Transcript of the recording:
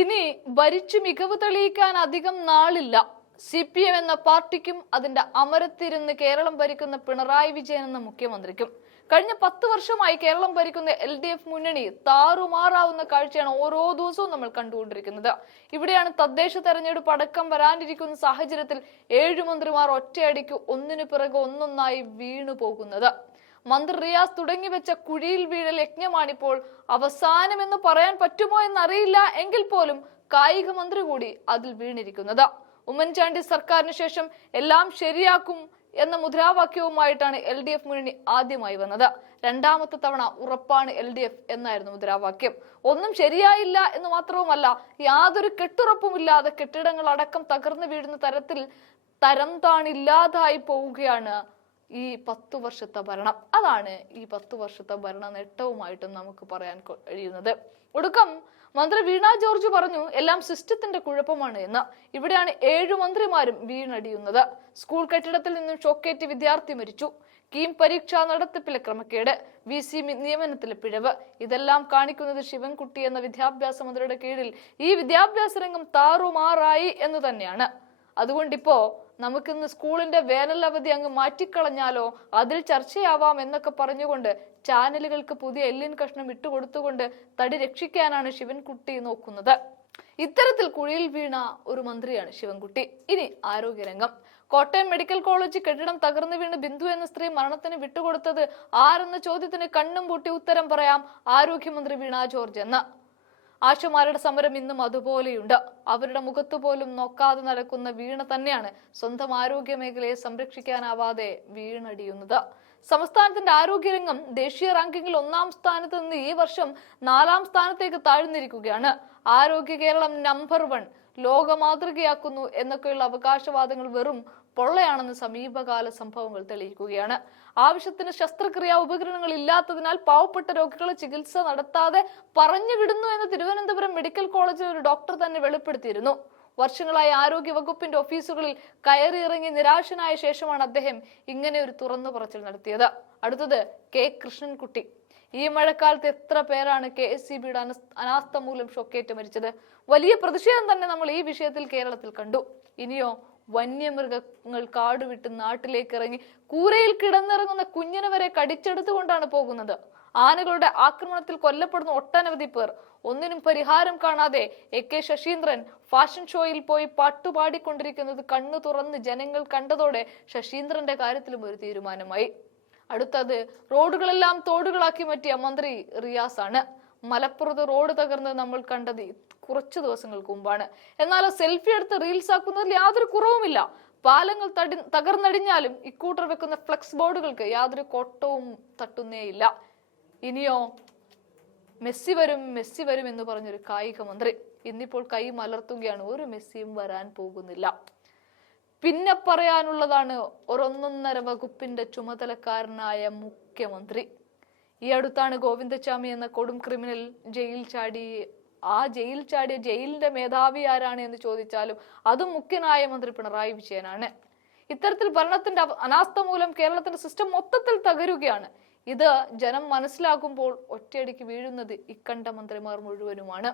ഇനി ഭരിച്ചു മികവ് തെളിയിക്കാൻ അധികം നാളില്ല. CPM എന്ന പാർട്ടിക്കും അതിന്റെ അമരത്തിരുന്ന് കേരളം ഭരിക്കുന്ന പിണറായി വിജയൻ എന്ന മുഖ്യമന്ത്രിക്കും. കഴിഞ്ഞ 10 വർഷമായി കേരളം ഭരിക്കുന്ന LDF മുന്നണി താറുമാറാവുന്ന കാഴ്ചയാണ് ഓരോ ദിവസവും നമ്മൾ കണ്ടുകൊണ്ടിരിക്കുന്നത്. ഇവിടെയാണ് തദ്ദേശ തെരഞ്ഞെടുപ്പ് അടക്കം വരാനിരിക്കുന്ന സാഹചര്യത്തിൽ 7 മന്ത്രിമാർ ഒറ്റയടിക്ക് ഒന്നിനു പിറകെ ഒന്നൊന്നായി വീണു പോകുന്നത്. മന്ത്രി റിയാസ് തുടങ്ങി വെച്ച കുഴിയിൽ വീഴൽ യജ്ഞമാണിപ്പോൾ അവസാനമെന്ന് പറയാൻ പറ്റുമോ എന്നറിയില്ല. എങ്കിൽ പോലും കായിക മന്ത്രി കൂടി അതിൽ വീണിരിക്കുന്നത്. ഉമ്മൻചാണ്ടി സർക്കാരിന് ശേഷം എല്ലാം ശരിയാക്കും എന്ന മുദ്രാവാക്യവുമായിട്ടാണ് LDF മുന്നണി ആദ്യമായി വന്നത്. രണ്ടാമത്തെ തവണ ഉറപ്പാണ് LDF എന്നായിരുന്നു മുദ്രാവാക്യം. ഒന്നും ശരിയായില്ല എന്ന് മാത്രവുമല്ല, യാതൊരു കെട്ടുറപ്പുമില്ലാതെ കെട്ടിടങ്ങൾ അടക്കം തകർന്നു വീഴുന്ന തരത്തിൽ തരം താണില്ലാതായി പോവുകയാണ് ഈ 10 വർഷത്തെ ഭരണം. അതാണ് ഈ 10 വർഷത്തെ ഭരണ നേട്ടവുമായിട്ടും നമുക്ക് പറയാൻ കഴിയുന്നത്. ഒടുക്കം മന്ത്രി വീണ ജോർജ് പറഞ്ഞു എല്ലാം സിസ്റ്റത്തിന്റെ കുഴപ്പമാണ് എന്ന്. ഇവിടെയാണ് 7 മന്ത്രിമാരും വീണടിയുന്നത്. സ്കൂൾ കെട്ടിടത്തിൽ നിന്നും ഷോക്കേറ്റ് വിദ്യാർത്ഥി മരിച്ചു. കീം പരീക്ഷാ നടത്തിപ്പിലെ ക്രമക്കേട്, VC നിയമനത്തിലെ പിഴവ്, ഇതെല്ലാം കാണിക്കുന്നത് ശിവൻകുട്ടി എന്ന വിദ്യാഭ്യാസ മന്ത്രിയുടെ കീഴിൽ ഈ വിദ്യാഭ്യാസ രംഗം താറുമാറായി എന്ന് തന്നെയാണ്. അതുകൊണ്ടിപ്പോ നമുക്കിന്ന് സ്കൂളിന്റെ വേനൽ അവധി അങ്ങ് മാറ്റിക്കളഞ്ഞാലോ, അതിൽ ചർച്ചയാവാം എന്നൊക്കെ പറഞ്ഞുകൊണ്ട് ചാനലുകൾക്ക് പുതിയ എല്ലിൻ കഷ്ണം ഇട്ടുകൊടുത്തുകൊണ്ട് തടി രക്ഷിക്കാനാണ് ശിവൻകുട്ടി നോക്കുന്നത്. ഇത്തരത്തിൽ കുഴിയിൽ വീണ ഒരു മന്ത്രിയാണ് ശിവൻകുട്ടി. ഇനി ആരോഗ്യരംഗം. കോട്ടയം മെഡിക്കൽ കോളേജ് കെട്ടിടം തകർന്നു വീണ് ബിന്ദു എന്ന സ്ത്രീ മരണത്തിന് വിട്ടുകൊടുത്തത് ആരെന്ന ചോദ്യത്തിന് കണ്ണും പൂട്ടി ഉത്തരം പറയാം ആരോഗ്യമന്ത്രി വീണ ജോർജ് എന്ന്. ആശമാരുടെ സമരം ഇന്നും അതുപോലെയുണ്ട്. അവരുടെ മുഖത്ത് പോലും നോക്കാതെ നടക്കുന്ന വീണ തന്നെയാണ് സ്വന്തം ആരോഗ്യ മേഖലയെ സംരക്ഷിക്കാനാവാതെ വീണടിയുന്നത്. സംസ്ഥാനത്തിന്റെ ആരോഗ്യരംഗം ദേശീയ റാങ്കിങ്ങിൽ 1-ാം സ്ഥാനത്ത് നിന്ന് ഈ വർഷം 4-ാം സ്ഥാനത്തേക്ക് താഴ്ന്നിരിക്കുകയാണ്. ആരോഗ്യ കേരളം നമ്പർ 1 ലോക മാതൃകയാക്കുന്നു എന്നൊക്കെയുള്ള അവകാശവാദങ്ങൾ വെറും പൊള്ളയാണെന്ന് സമീപകാല സംഭവങ്ങൾ തെളിയിക്കുകയാണ്. ആവശ്യത്തിന് ശസ്ത്രക്രിയാ ഉപകരണങ്ങൾ ഇല്ലാത്തതിനാൽ പാവപ്പെട്ട രോഗികളെ ചികിത്സ നടത്താതെ പറഞ്ഞു വിടുന്നു എന്ന് തിരുവനന്തപുരം മെഡിക്കൽ കോളേജിൽ ഒരു ഡോക്ടർ തന്നെ വെളിപ്പെടുത്തിയിരുന്നു. വർഷങ്ങളായി ആരോഗ്യ വകുപ്പിന്റെ ഓഫീസുകളിൽ കയറിയിറങ്ങി നിരാശനായ ശേഷമാണ് അദ്ദേഹം ഇങ്ങനെ ഒരു തുറന്നു പറച്ചിൽ നടത്തിയത്. അടുത്തത് K. കൃഷ്ണൻകുട്ടി. ഈ മഴക്കാലത്ത് എത്ര പേരാണ് KSCBയുടെ അനാസ്ഥ മൂലം ഷോക്കേറ്റ് മരിച്ചത്. വലിയ പ്രതിഷേധം തന്നെ നമ്മൾ ഈ വിഷയത്തിൽ കേരളത്തിൽ കണ്ടു. ഇനിയോ വന്യമൃഗങ്ങൾ കാടുവിട്ട് നാട്ടിലേക്ക് ഇറങ്ങി കൂരയിൽ കിടന്നിറങ്ങുന്ന കുഞ്ഞിനെ വരെ കടിച്ചെടുത്തുകൊണ്ടാണ് പോകുന്നത്. ആനകളുടെ ആക്രമണത്തിൽ കൊല്ലപ്പെടുന്ന ഒട്ടനവധി പേർ. ഒന്നിനും പരിഹാരം കാണാതെ AK ശശീന്ദ്രൻ ഫാഷൻ ഷോയിൽ പോയി പാട്ടുപാടിക്കൊണ്ടിരിക്കുന്നത് കണ്ണു തുറന്ന് ജനങ്ങൾ കണ്ടതോടെ ശശീന്ദ്രന്റെ കാര്യത്തിലും ഒരു തീരുമാനമായി. അടുത്തത് റോഡുകളെല്ലാം തോടുകളാക്കി മാറ്റിയ മന്ത്രി റിയാസ് ആണ്. മലപ്പുറത്ത് റോഡ് തകർന്ന് നമ്മൾ കണ്ടത് കുറച്ചു ദിവസങ്ങൾക്ക് മുമ്പാണ്. എന്നാൽ സെൽഫി എടുത്ത് റീൽസ് ആക്കുന്നതിൽ യാതൊരു കുറവുമില്ല. പാലങ്ങൾ തകർന്നടിഞ്ഞാലും ഇക്കൂട്ടർ വെക്കുന്ന ഫ്ലെക്സ് ബോർഡുകൾക്ക് യാതൊരു കോട്ടവും തട്ടുന്നേയില്ല. ഇനിയോ മെസ്സി വരും എന്ന് പറഞ്ഞൊരു കായിക മന്ത്രി ഇന്നിപ്പോൾ കൈ മലർത്തുകയാണ്. ഒരു മെസ്സിയും വരാൻ പോകുന്നില്ല. പിന്നെ പറയാനുള്ളതാണ് ഒരൊന്നൊന്നര വകുപ്പിന്റെ ചുമതലക്കാരനായ മുഖ്യമന്ത്രി. ഈ അടുത്താണ് ഗോവിന്ദച്ചാമി എന്ന കൊടും ക്രിമിനൽ ജയിലിൽ ചാടിയ ജയിലിന്റെ മേധാവി ആരാണ് എന്ന് ചോദിച്ചാലും അതും മുഖ്യനായ മന്ത്രി പിണറായി വിജയനാണ്. ഇത്തരത്തിൽ ഭരണത്തിന്റെ അനാസ്ഥ മൂലം കേരളത്തിന്റെ സിസ്റ്റം മൊത്തത്തിൽ തകരുകയാണ്. ഇത് ജനം മനസ്സിലാക്കുമ്പോൾ ഒറ്റയടിക്ക് വീഴുന്നത് ഇക്കണ്ട മന്ത്രിമാർ മുഴുവനുമാണ്.